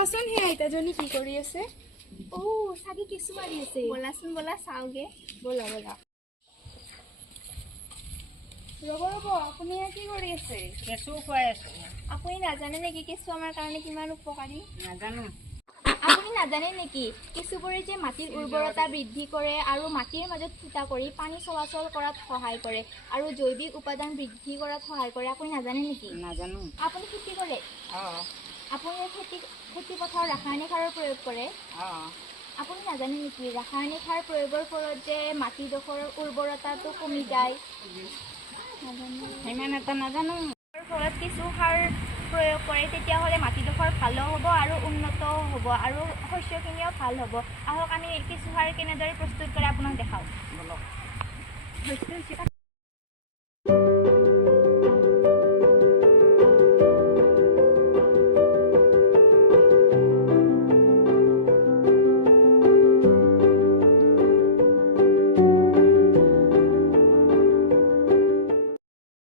চোৱাচোন সেই আইতাজনী কি কৰি আছে। চাগে কিছু মাৰি আছে। ব'লাচোন ব'লা চাওঁগে। ব'লা ব'লা। ৰ'ব আপুনি কি কৰি আছে? কেঁচু খুৱাই আছো। আপুনি নাজানে নেকি কেঁচু আমাৰ কাৰণে কিমান উপকাৰী? নাজানো। আপুনি নাজানে নেকি কেঁচুবোৰে যে মাটিৰ উৰ্বৰতা বৃদ্ধি কৰে আৰু মাটিৰ মাজত ফুটা কৰি পানী চলাচল কৰাত সহায় কৰে আৰু জৈৱিক উপাদান বৃদ্ধি কৰাত সহায় কৰে। আপুনি নাজানে নেকি? নাজানো। আপুনি খেতি কৰে? অঁ আপুনি খেতি পথাৰত ৰাসায়নিক সাৰৰ প্ৰয়োগ কৰে? অঁ আপুনি নাজানে নেকি ৰাসায়নিক সাৰ প্ৰয়োগৰ ফলত যে মাটিডোখৰৰ উৰ্বৰতাটো কমি যায়? সিমান এটা নাজানো। তাৰ ফলত কিছু সাৰ প্ৰয়োগ কৰে তেতিয়াহ'লে মাটিডোখৰ ভালো হ'ব আৰু উন্নতও হ'ব আৰু শস্যখিনিও ভাল হ'ব। আহক আমি কিছু সাৰ কেনেদৰে প্ৰস্তুত কৰে আপোনাক দেখাওঁ। বলক।